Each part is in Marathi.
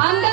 அந்த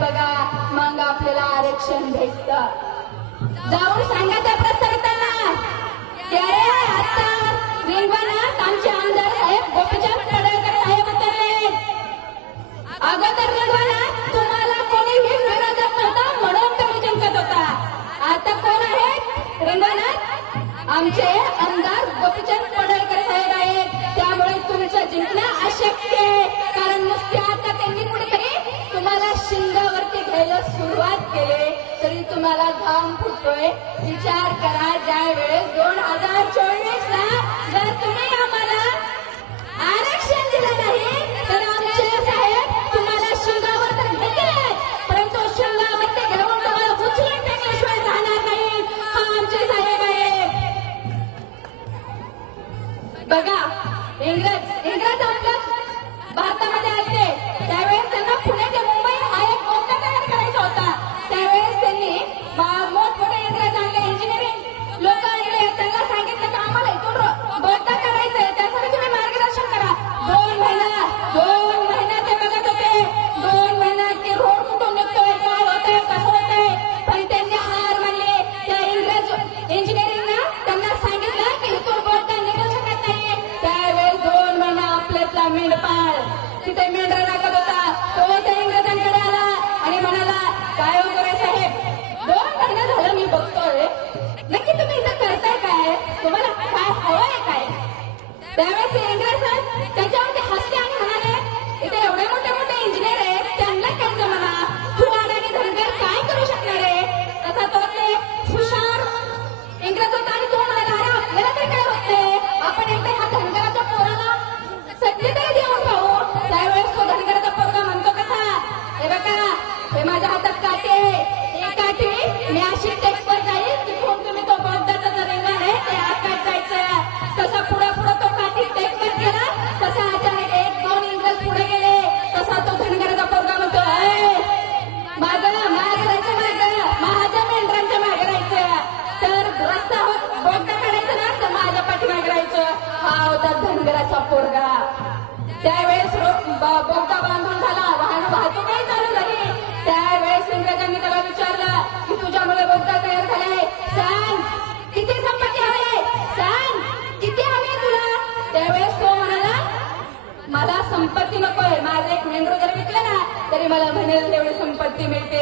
बघा मग आपल्याला आरक्षण भेटत. जाऊन सांगा त्या प्रसारताना आमचे आमदार साहेब साहेब अगोदर तुम्हाला कोणी विरोधक नव्हता म्हणून तुम्ही जिंकत होता. आता कोण आहे रिंगणात आमचे आमदार गोपीचंद पडळकर साहेब आहेत. त्यामुळे तुमचं जिंकणं अशक्य आहे. कारण नुसते आता त्यांनी केले तरी तुम्हाला धाम फुटतोय. विचार करा ज्या वेळेस दोन हजार चोवीस ला जर तुम्ही आम्हाला आरक्षण दिलं नाही तर आमचे साहेब तुम्हाला घेते परंतु शून्यावर ते घेऊन तुम्हाला उचलून टाकल्याशिवाय राहणार नाही. हा आमचे साहेब आहे बघा इंग्रज इंग्रज आपल्या इंजिनिअरिंगला त्यांना सांगितलं की बोट निघू शकत नाही त्यावेळेस दोन महिना आपल्यातला मेंढपाळ. तिथे मेंढरा लागत होता. तो त्या इंग्रजांकडे आला आणि म्हणाला काय हो वगैरे साहेब? दोन महिने झालं मी बघतोय. नक्की तुम्ही इथं करताय काय? तुम्हाला काय हवंय काय? त्यावेळेस ഞാൻ രാഷ്ട്രീയ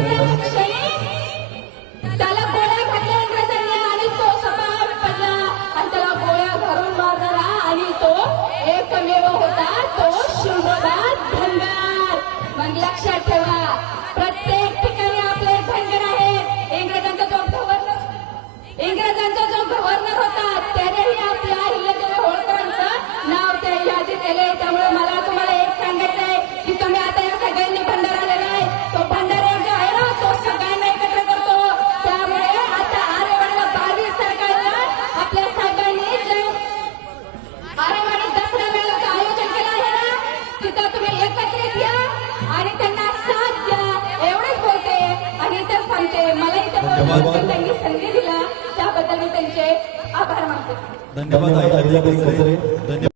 ます。बोलण्याची त्यांनी संधी दिला. त्याबद्दल मी त्यांचे आभार मानते. धन्यवाद. धन्यवाद.